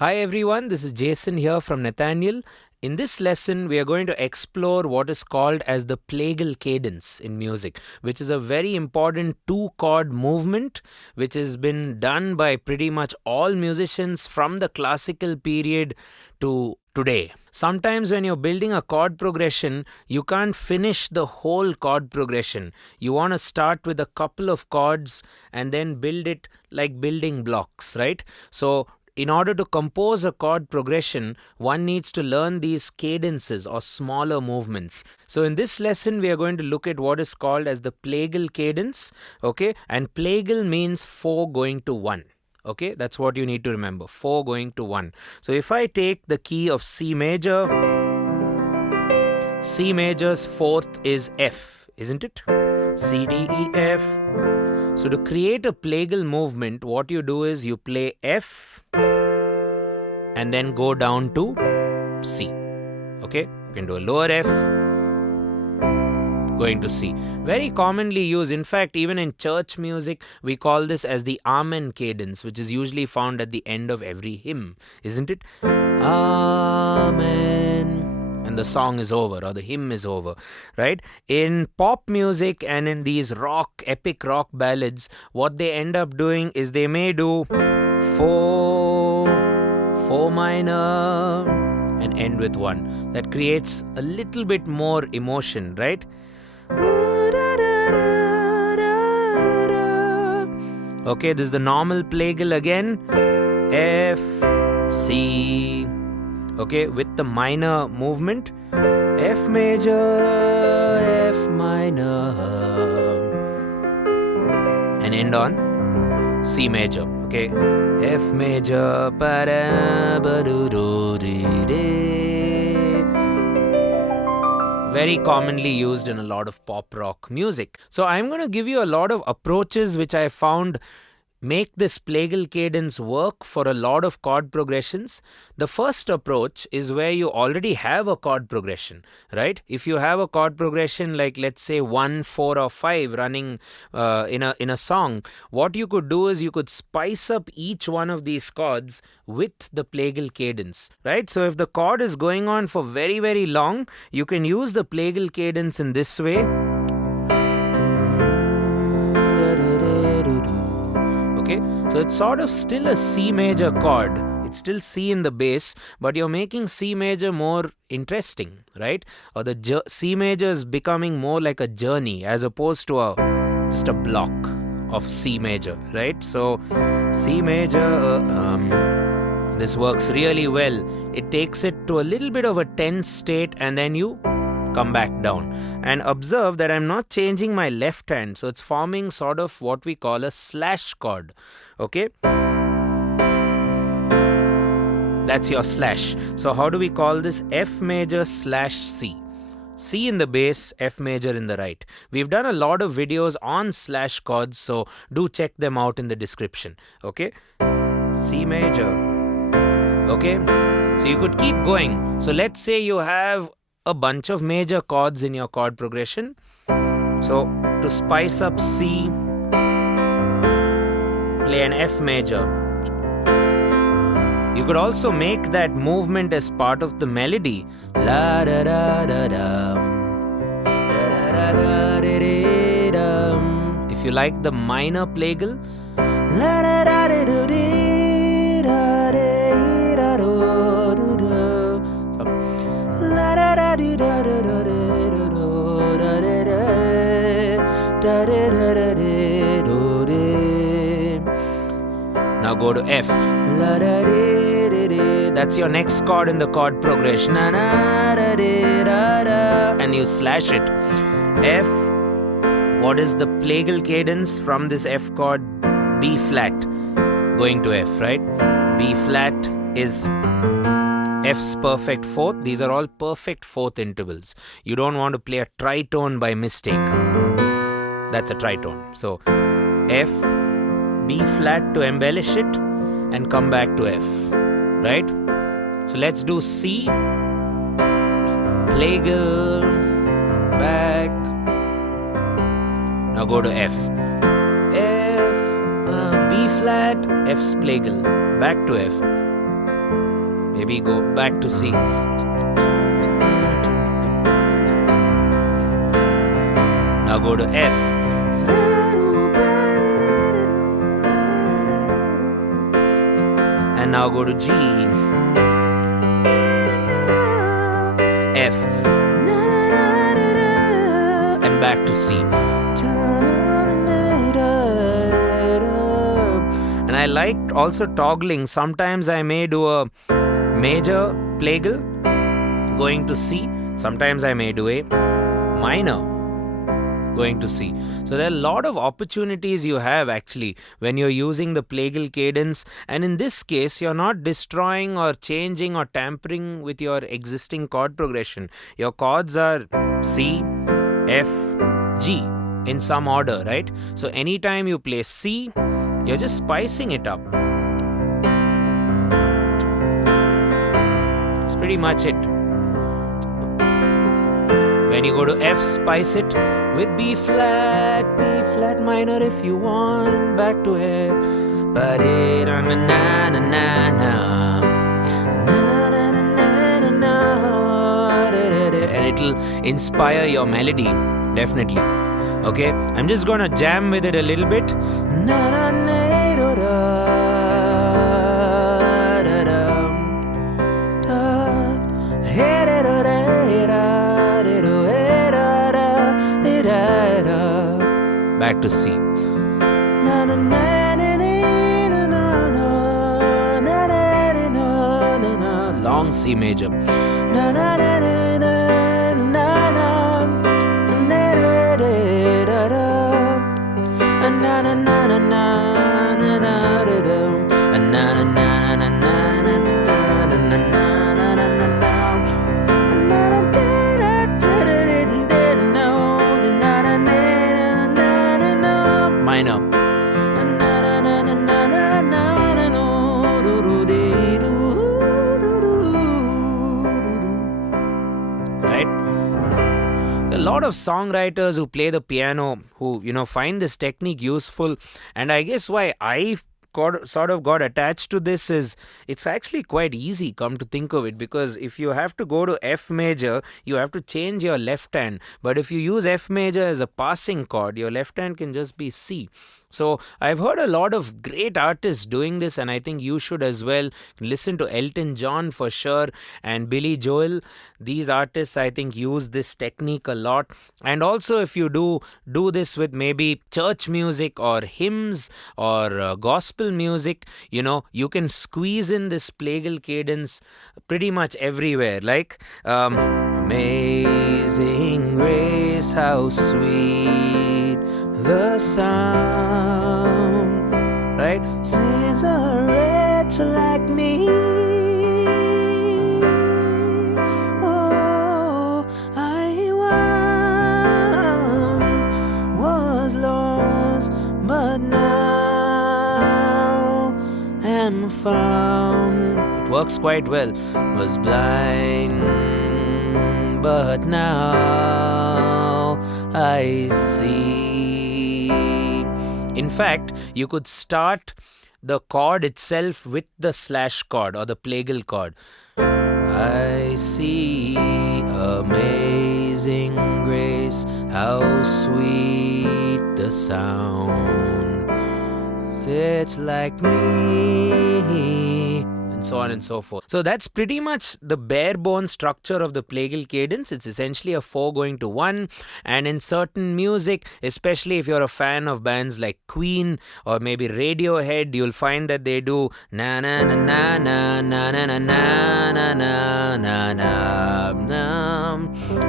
Hi everyone, this is Jason here from Nathaniel. In this lesson, we are going to explore what is called as the Plagal Cadence in music, which is a very important two-chord movement which has been done by pretty much all musicians from the classical period to today. Sometimes when you're building a chord progression, you can't finish the whole chord progression. You want to start with a couple of chords and then build it like building blocks, right? So in order to compose a chord progression, one needs to learn these cadences or smaller movements. So in this lesson, we are going to look at what is called as the Plagal Cadence, okay? And Plagal means 4 going to 1. Okay, that's what you need to remember, 4 going to 1. So if I take the key of C major, C major's fourth is F, isn't it? C, D, E, F. So to create a plagal movement, what you do is you play F and then go down to C. Okay, you can do a lower F, going to C. Very commonly used, in fact, even in church music, we call this as the Amen cadence, which is usually found at the end of every hymn, isn't it? Amen. And the song is over or the hymn is over, right? In pop music and in these epic rock ballads, what they end up doing is they may do 4 minor and end with 1. That creates a little bit more emotion, right? Okay, this is the normal plagal again. F, C, okay, with the minor movement, F major, F minor, and end on C major, okay, F major, very commonly used in a lot of pop rock music. So I'm going to give you a lot of approaches which I found make this plagal cadence work for a lot of chord progressions. The first approach is where you already have a chord progression, right? If you have a chord progression like, let's say, 1, 4 or 5 running in a song, what you could do is you could spice up each one of these chords with the plagal cadence, right? So if the chord is going on for very, very long, you can use the plagal cadence in this way. So it's sort of still a C major chord. It's still C in the bass, but you're making C major more interesting, right? Or the C major is becoming more like a journey as opposed to just a block of C major, right? So C major, this works really well. It takes it to a little bit of a tense state and then you come back down. And observe that I'm not changing my left hand, so it's forming sort of what we call a slash chord. Okay, that's your slash. So how do we call this? F major slash C. C in the bass, F major in the right. We've done a lot of videos on slash chords, so do check them out in the description. Okay, C major. Okay, so you could keep going. So let's say you have a bunch of major chords in your chord progression. So to spice up C, play an F major. You could also make that movement as part of the melody. La da da da da, da da da da da. If you like the minor plagal, la da da da da da da da. Now go to F. That's your next chord in the chord progression. And you slash it. F. What is the plagal cadence from this F chord? B flat. Going to F, right? B flat is F's perfect fourth. These are all perfect fourth intervals. You don't want to play a tritone by mistake. That's a tritone. So F, B flat to embellish it, and come back to F, right? So let's do C, plagal, back. Now go to F. F, B flat, F's plagal, back to F. Maybe go back to C. Now go to F. And now go to G. F. And back to C. And I like also toggling. Sometimes I may do a major plagal going to C. Sometimes I may do a minor going to C. So there are a lot of opportunities you have actually when you're using the plagal cadence, and in this case you're not destroying or changing or tampering with your existing chord progression. Your chords are C, F, G in some order, right? So anytime you play C, you're just spicing it up. That's pretty much it. When you go to F, spice it with B flat minor if you want, back to F. And it'll inspire your melody, definitely. Okay, I'm just gonna jam with it a little bit. Back to C. Long C major. Minor. Right? A lot of songwriters who play the piano who, find this technique useful, and I guess why I sort of got attached to this is it's actually quite easy, come to think of it, because if you have to go to F major, you have to change your left hand, but if you use F major as a passing chord, your left hand can just be C. So I've heard a lot of great artists doing this, and I think you should as well. Listen to Elton John for sure, and Billy Joel. These artists, I think, use this technique a lot. And also if you do this with maybe church music or hymns or gospel music, you can squeeze in this plagal cadence pretty much everywhere. Like Amazing Grace, how sweet the sound, right? Saves a wretch like me. Oh, I once was lost, but now am found. It works quite well. Was blind, but now I see. In fact, you could start the chord itself with the slash chord or the plagal chord. I see amazing grace, how sweet the sound. It's like me. And so on and so forth. So that's pretty much the bare bone structure of the plagal cadence. It's essentially a 4 going to 1, and in certain music, especially if you're a fan of bands like Queen or maybe Radiohead, you'll find that they do na na na na na na na na na na na na na,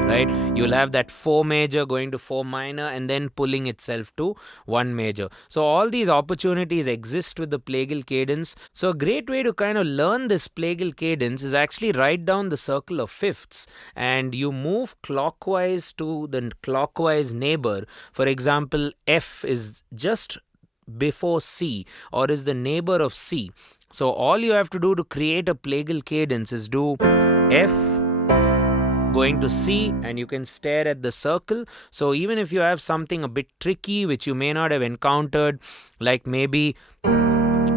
right? You'll have that 4 major going to 4 minor and then pulling itself to 1 major. So all these opportunities exist with the plagal cadence. So a great way to kind of learn this plagal cadence is actually write down the circle of fifths and you move clockwise to the clockwise neighbor. For example, F is just before C or is the neighbor of C. So all you have to do to create a plagal cadence is do F going to C and you can stare at the circle. So even if you have something a bit tricky which you may not have encountered, like maybe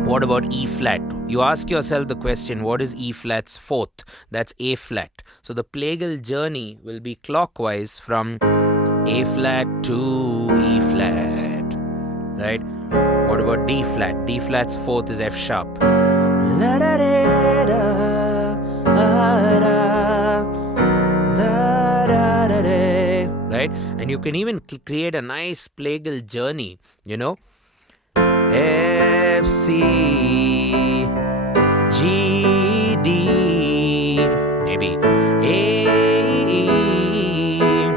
What about E flat? You ask yourself the question, what is E flat's fourth? That's A flat. So the Plagal journey will be clockwise from A flat to E flat, right? What about D flat? D flat's fourth is F sharp. La da da da, la da, la da da da, right? And you can even create a nice Plagal journey, you know. F, C, G, D, maybe A, E,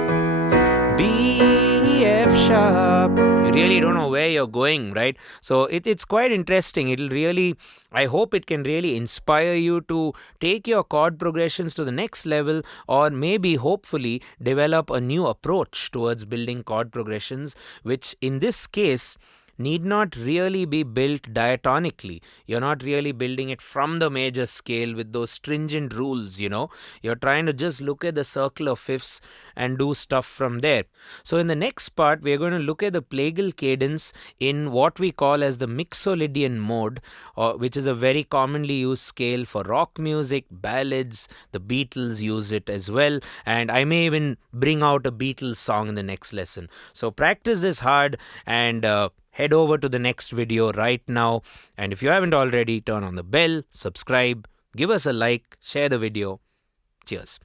B, F sharp. You really don't know where you're going, right? So it's quite interesting. It'll really, I hope it can really inspire you to take your chord progressions to the next level, or maybe hopefully develop a new approach towards building chord progressions, which in this case need not really be built diatonically. You're not really building it from the major scale with those stringent rules, you know. You're trying to just look at the circle of fifths and do stuff from there. So in the next part, we're going to look at the Plagal cadence in what we call as the Mixolydian mode, which is a very commonly used scale for rock music, ballads. The Beatles use it as well, and I may even bring out a Beatles song in the next lesson. So practice this hard and head over to the next video right now. And if you haven't already, turn on the bell, subscribe, give us a like, share the video. Cheers.